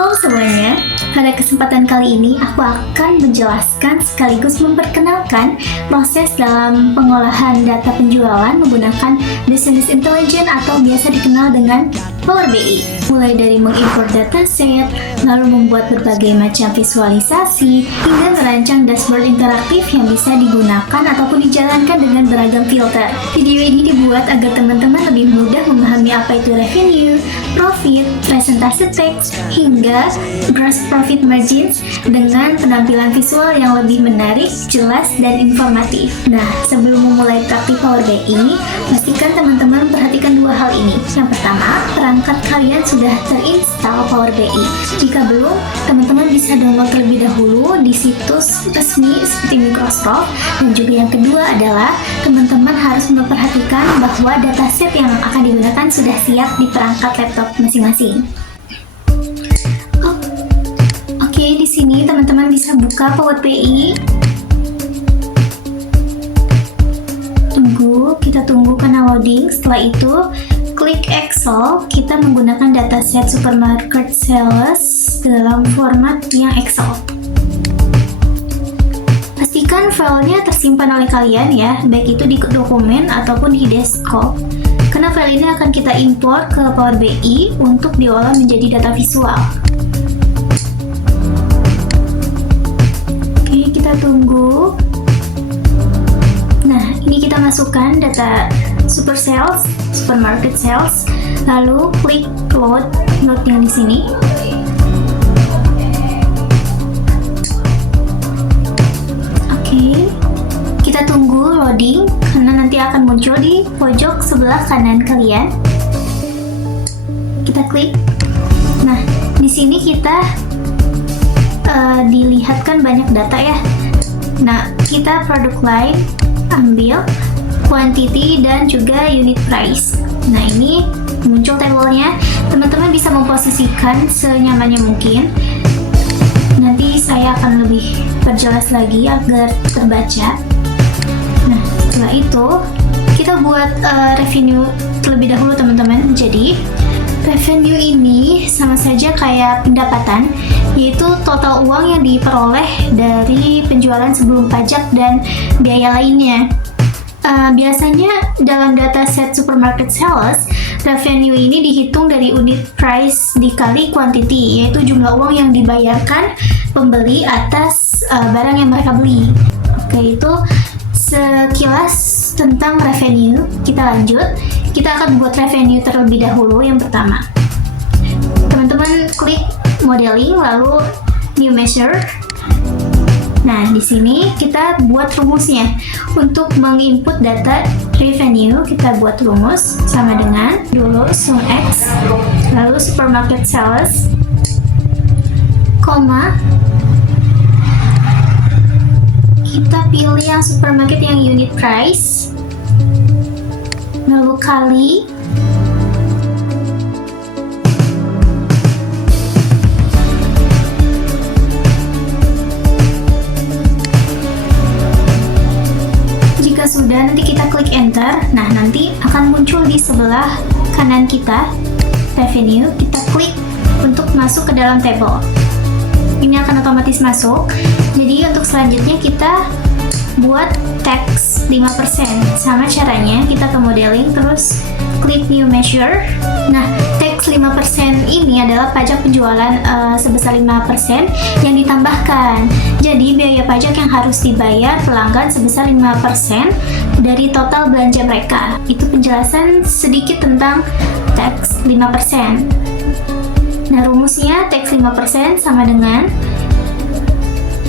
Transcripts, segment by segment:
Halo semuanya, pada kesempatan kali ini aku akan menjelaskan sekaligus memperkenalkan proses dalam pengolahan data penjualan menggunakan Business Intelligence atau biasa dikenal dengan Power BI. Mulai dari mengimport dataset, lalu membuat berbagai macam visualisasi, hingga merancang dashboard interaktif yang bisa digunakan ataupun dijalankan dengan beragam filter. Video ini dibuat agar teman-teman lebih mudah memahami apa itu revenue, profit, presentasi teks, hingga gross profit margins dengan penampilan visual yang lebih menarik, jelas, dan informatif. Nah, sebelum memulai praktik Power BI, pastikan teman-teman perhatikan dua hal ini. Yang pertama, perangkat kalian sudah terinstall Power BI. Jika belum, teman-teman bisa download terlebih dahulu di situs resmi seperti Microsoft. Dan juga yang kedua adalah teman-teman harus memperhatikan bahwa dataset yang akan digunakan sudah siap di perangkat laptop masing-masing. Oke, di sini teman-teman bisa buka Power BI. Kita tunggu karena loading. Setelah itu, klik Excel. Kita menggunakan dataset supermarket sales dalam format yang Excel. Pastikan filenya tersimpan oleh kalian ya, baik itu di dokumen ataupun di desktop. Karena file ini akan kita import ke Power BI untuk diolah menjadi data visual. Oke, kita tunggu. Nah, ini kita masukkan data supermarket sales, lalu klik load yang di sini. Oke, kita tunggu loading karena nanti akan muncul di pojok sebelah kanan kalian. Kita klik. Nah, di sini kita dilihatkan banyak data ya. Nah, kita product line ambil quantity dan juga unit price. Nah, ini muncul tabelnya. Teman-teman bisa memposisikan senyamannya mungkin. Nanti saya akan lebih perjelas lagi agar terbaca. Nah, setelah itu kita buat revenue terlebih dahulu teman-teman. Jadi revenue ini sama saja kayak pendapatan, yaitu total uang yang diperoleh dari penjualan sebelum pajak dan biaya lainnya. Biasanya dalam dataset supermarket sales, revenue ini dihitung dari unit price dikali quantity, yaitu jumlah uang yang dibayarkan pembeli atas barang yang mereka beli. Oke, itu sekilas tentang revenue. Kita lanjut. Kita akan buat revenue terlebih dahulu. Yang pertama, teman-teman klik modeling, lalu new measure. Nah, di sini kita buat rumusnya. Untuk menginput data revenue, kita buat rumus sama dengan dulu sum X, lalu supermarket sales, koma, kita pilih yang supermarket yang unit price, lalu kali sudah, nanti kita klik enter. Nah, nanti akan muncul di sebelah kanan kita revenue. Kita klik untuk masuk ke dalam table. Ini akan otomatis masuk. Jadi untuk selanjutnya kita buat tax 5%. Sama caranya, kita ke modeling terus klik new measure. Nah, tax 5% ini adalah pajak penjualan sebesar 5% yang ditambahkan. Jadi biaya pajak yang harus dibayar pelanggan sebesar 5% dari total belanja mereka. Itu penjelasan sedikit tentang tax 5%. Nah, rumusnya tax 5% sama dengan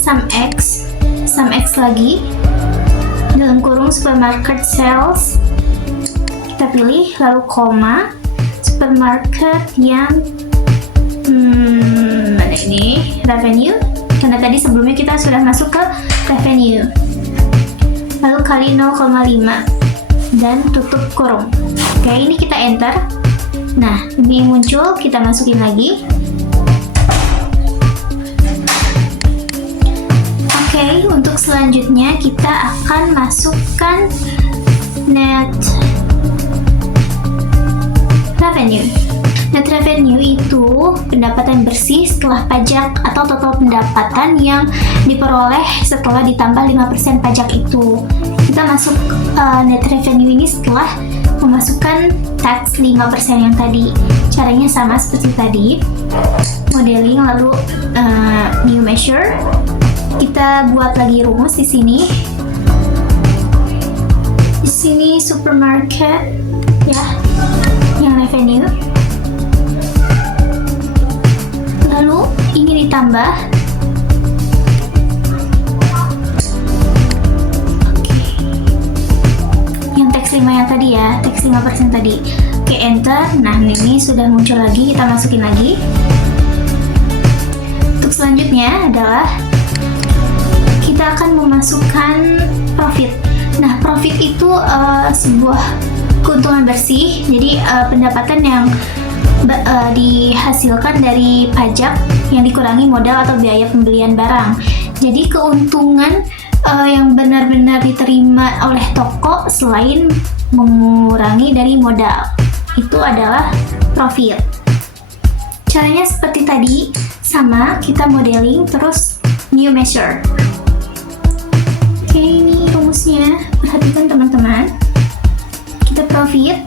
sum X lagi dalam kurung supermarket sales. Kita pilih lalu koma supermarket yang mana ini revenue, karena tadi sebelumnya kita sudah masuk ke revenue, lalu kali 0,5 dan tutup kurung. Oke, ini kita enter. Nah, ini muncul, kita masukin lagi. Oke, untuk selanjutnya kita akan masukkan net revenue. Net revenue itu pendapatan bersih setelah pajak atau total pendapatan yang diperoleh setelah ditambah 5% pajak itu. Kita masuk net revenue ini setelah memasukkan tax 5% yang tadi. Caranya sama seperti tadi. Modeling lalu new measure. Kita buat lagi rumus di sini. Di sini supermarket ya, yang revenue. Lalu ini ditambah. Oke. Yang tax 5 yang tadi ya, tax 5% tadi. Oke, enter. Nah, ini sudah muncul lagi, kita masukin lagi. Untuk selanjutnya adalah kita akan memasukkan profit. Nah, profit itu sebuah keuntungan bersih. Jadi pendapatan yang dihasilkan dari pajak yang dikurangi modal atau biaya pembelian barang. Jadi keuntungan yang benar-benar diterima oleh toko selain mengurangi dari modal, itu adalah profit. Caranya seperti tadi, sama, kita modeling terus new measure. Oke, ini rumusnya, perhatikan teman-teman. Kita profit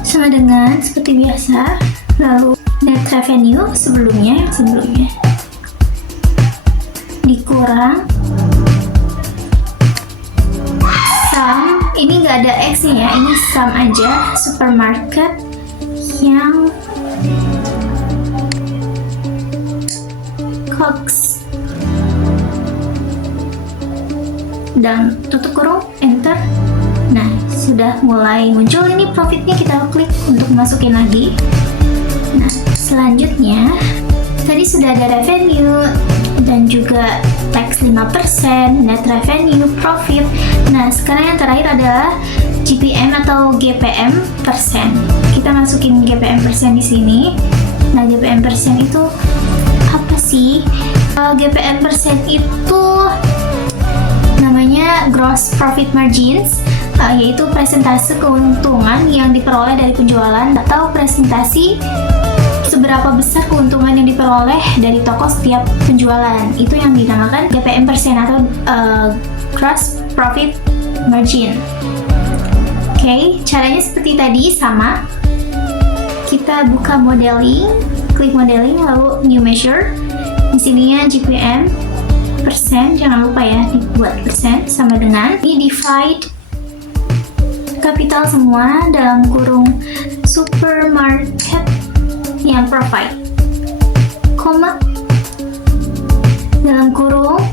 sama dengan seperti biasa, lalu net revenue sebelumnya dikurang sum, ini nggak ada X nya ya, ini sum aja, supermarket yang COGS, dan tutup kurung, enter. Nah, sudah mulai muncul ini profitnya, kita klik untuk masukin lagi. Nah, selanjutnya tadi sudah ada revenue dan juga tax 5%, net revenue, profit. Nah, sekarang yang terakhir adalah GPM atau GPM persen. Kita masukin GPM persen di sini. Nah, GPM persen itu apa sih? GPM persen itu namanya gross profit margins, yaitu presentase keuntungan yang diperoleh dari penjualan atau presentasi seberapa besar keuntungan yang diperoleh dari toko setiap penjualan. Itu yang dinamakan GPM persen atau gross profit margin. Oke, caranya seperti tadi, sama. Kita buka modeling, klik modeling lalu new measure. Di sininya GPM persen, jangan lupa ya dibuat persen, sama dengan ini divide kapital semua dalam kurung supermarket yang provide, koma, dalam kurung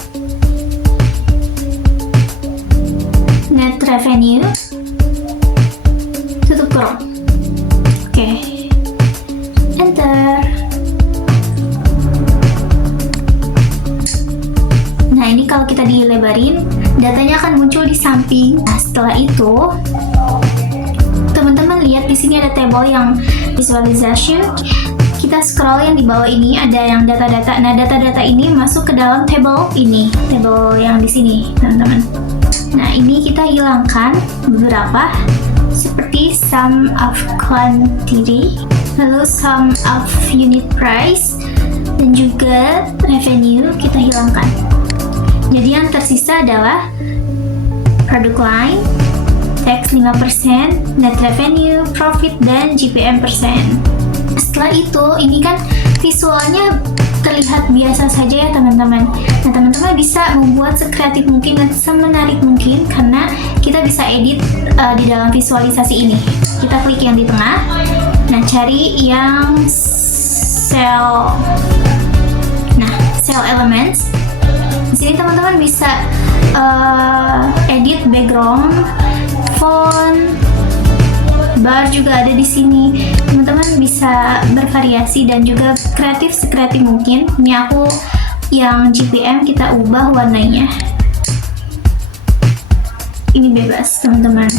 net revenue, tutup kurung. Oke, enter. Nah, ini kalau kita dilebarin, datanya akan muncul di samping. Nah, setelah itu teman-teman lihat di sini ada table yang visualization. Kita scroll yang di bawah ini ada yang data-data. Nah, data-data ini masuk ke dalam table ini, table yang di sini, teman-teman. Nah, ini kita hilangkan beberapa seperti sum of quantity, lalu sum of unit price, dan juga revenue kita hilangkan. Jadi yang tersisa adalah product line, tax 5%, net revenue, profit, dan GPM persen. Setelah itu, ini kan visualnya terlihat biasa saja ya teman-teman. Nah, teman-teman bisa membuat sekreatif mungkin dan semenarik mungkin karena kita bisa edit di dalam visualisasi ini. Kita klik yang di tengah. Nah, cari yang cell. Nah, cell elements. Di sini teman-teman bisa edit background, font, bar juga ada di sini. Teman-teman bisa bervariasi dan juga kreatif sekreatif mungkin. Ini aku yang GPM kita ubah warnanya. Ini bebas teman-teman.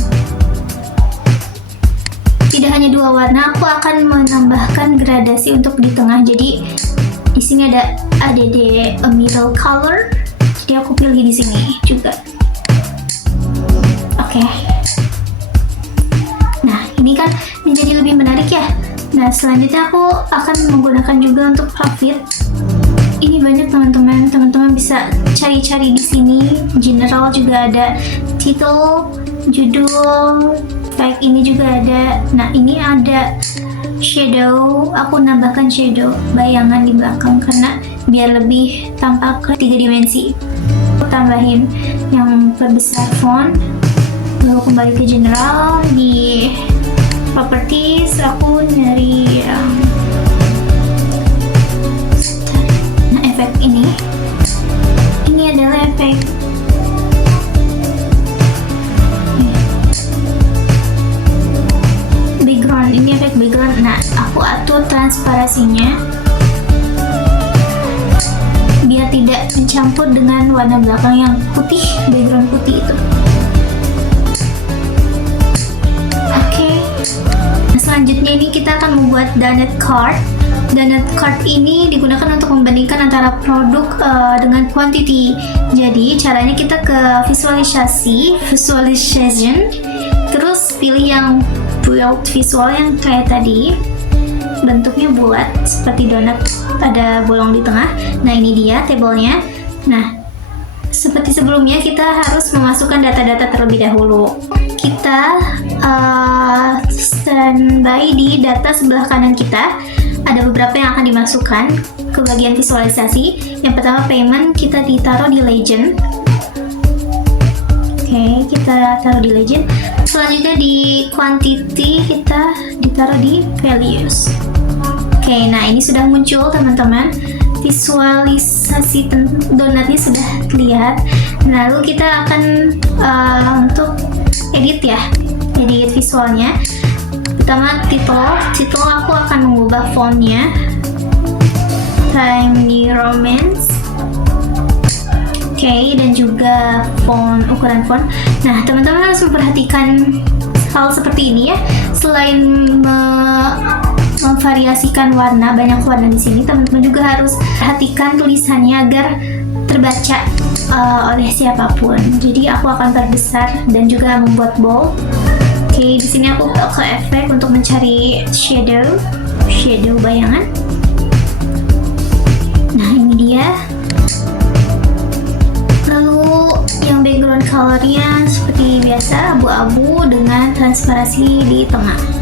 Tidak hanya dua warna, aku akan menambahkan gradasi untuk di tengah. Jadi di sini ada ADD a middle color. Jadi aku pilih di sini juga. Oke. Nah, ini kan menjadi lebih menarik ya. Nah, selanjutnya aku akan menggunakan juga untuk profit. Ini banyak teman-teman. Teman-teman bisa cari-cari di sini. General juga ada, title, judul, tag ini juga ada. Nah, ini ada shadow. Aku nambahkan shadow bayangan di belakang karena biar lebih tampak ke 3 dimensi. Aku tambahin yang perbesar font. Lalu kembali ke general, di properties aku nyari efek ini adalah efek background. Ini efek background. Nah, aku atur transparansinya biar tidak mencampur dengan warna belakang yang putih, background putih itu. Selanjutnya ini kita akan membuat donut card. Donut card ini digunakan untuk membandingkan antara produk dengan quantity. Jadi caranya kita ke visualization, terus pilih yang build visual yang kayak tadi, bentuknya bulat seperti donut, ada bolong di tengah. Nah, ini dia tabelnya. Nah, seperti sebelumnya kita harus memasukkan data-data terlebih dahulu. Kita standby di data sebelah kanan kita. Ada beberapa yang akan dimasukkan ke bagian visualisasi. Yang pertama payment, kita ditaruh di legend. Oke, kita taruh di legend. Selanjutnya di quantity kita ditaruh di values. Oke, nah ini sudah muncul teman-teman. Visualisasi donatnya sudah terlihat. Lalu kita akan untuk edit ya, edit visualnya. Pertama title aku akan mengubah fontnya Time New Romance. Oke, dan juga ukuran font. Nah, teman-teman harus memperhatikan hal seperti ini ya. Selain memvariasikan warna, banyak warna di sini, teman-teman juga harus perhatikan tulisannya agar terbaca oleh siapapun. Jadi aku akan perbesar dan juga membuat bold. Oke, di sini aku ke efek untuk mencari shadow bayangan. Nah, ini dia. Lalu yang background colornya seperti biasa abu-abu dengan transparansi di tengah.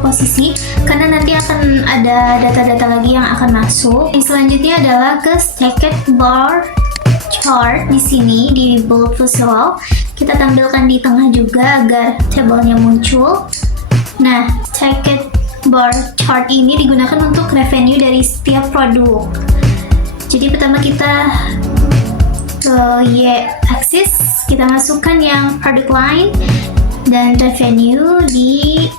Posisi karena nanti akan ada data-data lagi yang akan masuk. Yang selanjutnya adalah ke stacked bar chart. Di sini di bold visual kita tampilkan di tengah juga agar tabelnya muncul. Nah, stacked bar chart ini digunakan untuk revenue dari setiap produk. Jadi pertama kita ke Y axis, kita masukkan yang product line dan revenue di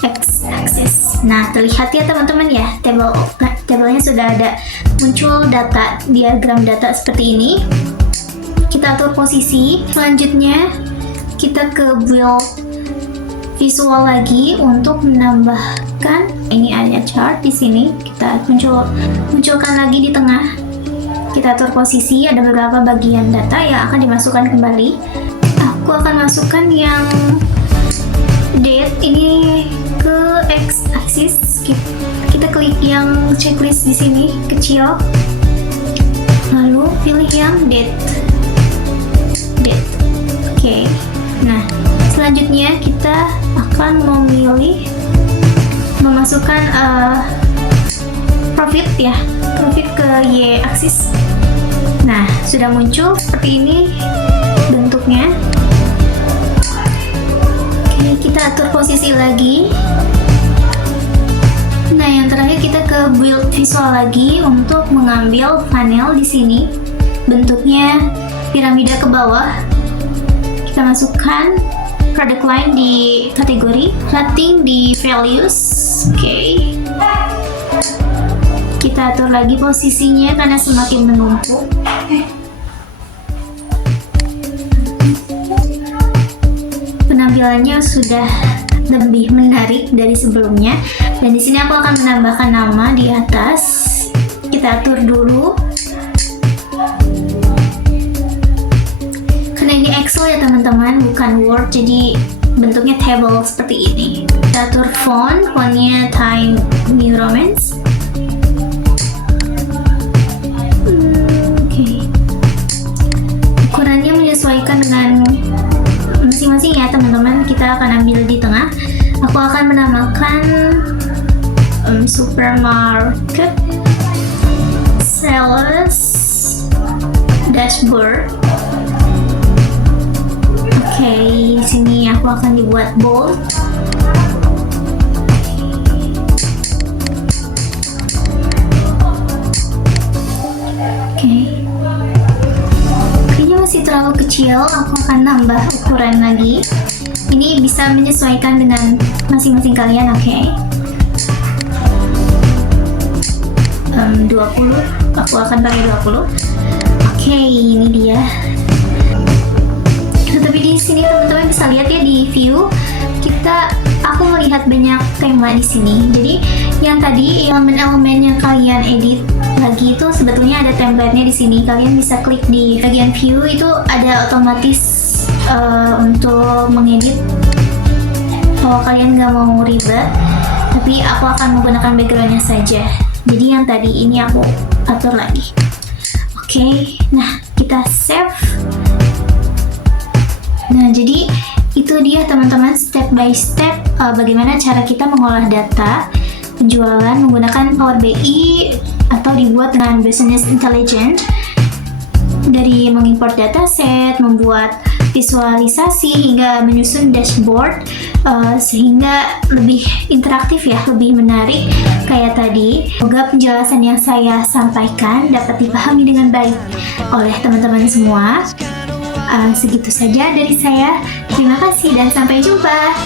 X axis. Nah, terlihat ya teman-teman ya, tabelnya sudah ada muncul data, diagram data seperti ini. Kita atur posisi. Selanjutnya kita ke build visual lagi untuk menambahkan, ini ada chart di sini. Kita munculkan lagi di tengah. Kita atur posisi, ada beberapa bagian data yang akan dimasukkan kembali. Aku akan masukkan yang date ini ke X axis. Kita klik yang checklist di sini kecil, lalu pilih yang date. Oke. Nah, selanjutnya kita akan memilih memasukkan profit ya, profit ke Y axis. Nah, sudah muncul seperti ini bentuknya. Kita atur posisi lagi. Nah, yang terakhir kita ke build visual lagi untuk mengambil panel di sini. Bentuknya piramida ke bawah. Kita masukkan product line di kategori, rating di values. Oke. Kita atur lagi posisinya karena semakin menumpuk. Penampilannya sudah lebih menarik dari sebelumnya, dan di sini aku akan menambahkan nama di atas. Kita kita atur dulu. Karena ini Excel ya teman-teman, bukan Word, jadi bentuknya table seperti ini. Kita atur fontnya Time New Romance. Ukurannya menyesuaikan dengan masing-masing ya teman-teman. Kita akan ambil di tengah. Aku akan menamakan Supermarket Sales Dashboard. Oke, di sini aku akan dibuat bold. Masih terlalu kecil, aku akan nambah ukuran lagi. Ini bisa menyesuaikan dengan masing-masing kalian, oke? 20, aku akan pakai 20. Oke, ini dia. Tetapi di sini teman-teman bisa lihat ya di view, aku melihat banyak tema di sini. Jadi yang tadi elemen-elemen yang kalian edit lagi itu sebetulnya ada template-nya di sini. Kalian bisa klik di bagian view, itu ada otomatis untuk mengedit kalau kalian nggak mau ribet. Tapi aku akan menggunakan background-nya saja. Jadi yang tadi ini aku atur lagi. Oke, nah kita save. Nah jadi itu dia teman-teman step by step bagaimana cara kita mengolah data penjualan menggunakan Power BI atau dibuat dengan Business Intelligence. Dari mengimport dataset, membuat visualisasi hingga menyusun dashboard sehingga lebih interaktif ya, lebih menarik kayak tadi. Semoga penjelasan yang saya sampaikan dapat dipahami dengan baik oleh teman-teman semua. Segitu saja dari saya. Terima kasih dan sampai jumpa.